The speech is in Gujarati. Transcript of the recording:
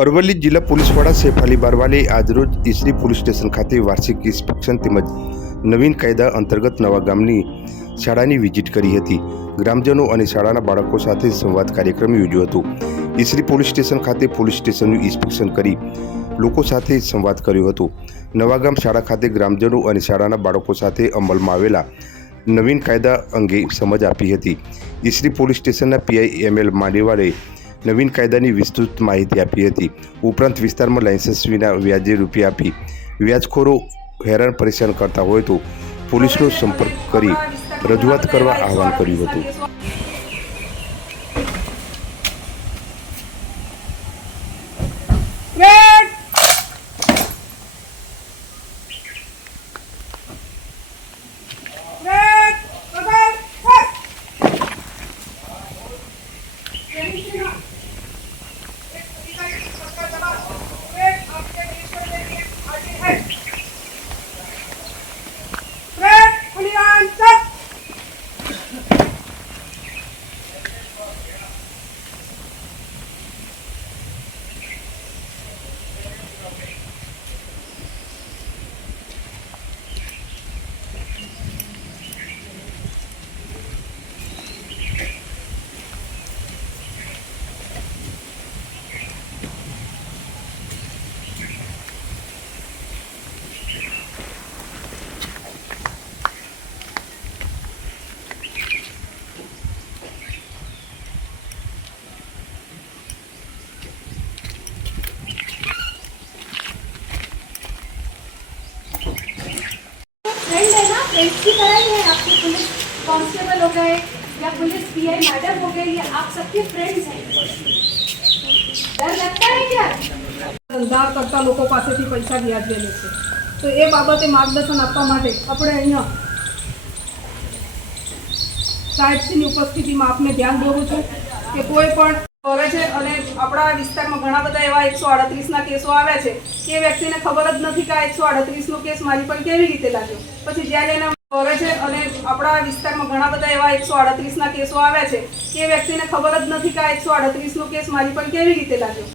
અરવલ્લી જિલ્લા પોલીસ વડા સૈફ અલી બારવાલે આજરોજ ઈસરી પોલીસ સ્ટેશન ખાતે વાર્ષિક ઇન્સ્પેક્શન તેમજ નવીન કાયદા અંતર્ગત નવા ગામની શાળાની વિઝિટ કરી હતી. ગ્રામજનો અને શાળાના બાળકો સાથે સંવાદ કાર્યક્રમ યોજ્યો હતો. ઈસરી પોલીસ સ્ટેશન ખાતે પોલીસ સ્ટેશનનું ઇન્સ્પેક્શન કરી લોકો સાથે સંવાદ કર્યો હતો. નવાગામ શાળા ખાતે ગ્રામજનો અને શાળાના બાળકો સાથે અમલમાં આવેલા નવીન કાયદા અંગે સમજ આપી હતી. ઈસરી પોલીસ સ્ટેશનના પીઆઈ એમ એલ માંડેવાલે નવીન કાયદાની વિસ્તૃત માહિતી આપી હતી. ઉપરાંત વિસ્તારમાં લાયસન્સ વિના વ્યાજે રૂપિયા આપી વ્યાજખોરો હેરાન પરેશાન કરતા હોય તો પોલીસનો સંપર્ક કરી રજૂઆત કરવા આહવાન કર્યું હતું. फ्रेंड है ना फ्रेंड्स की तरह ही है आपके पुलिस कांस्टेबल हो गए या पुलिस पीआई मैडम हो गए ये आप सबके फ्रेंड्स हैं डर लगता है क्या ધંધા કરતા લોકો પાસેથી પૈસા વ્યાજે લે છે તો એ બાબતે માર્ગદર્શન આપવા માટે આપણે અહીંયા સાહેબશ્રીની ઉપસ્થિતિમાં આપને ધ્યાન દોરું છું કે કોઈ પણ કરે છે અને આપણા વિસ્તારમાં ઘણા બધા એવા એકસો આડત્રીસના કેસો આવ્યા છે કે વ્યક્તિને ખબર જ નથી કે આ એકસો આડત્રીસનો કેસ મારી પર કેવી રીતે લાગ્યો. પછી જ્યારે એને કરે છે અને આપણા વિસ્તારમાં ઘણા બધા એવા એકસો આડત્રીસના કેસો આવ્યા છે કે વ્યક્તિને ખબર જ નથી કે આ એકસો આડત્રીસનો કેસ મારી પર કેવી રીતે લાગ્યો.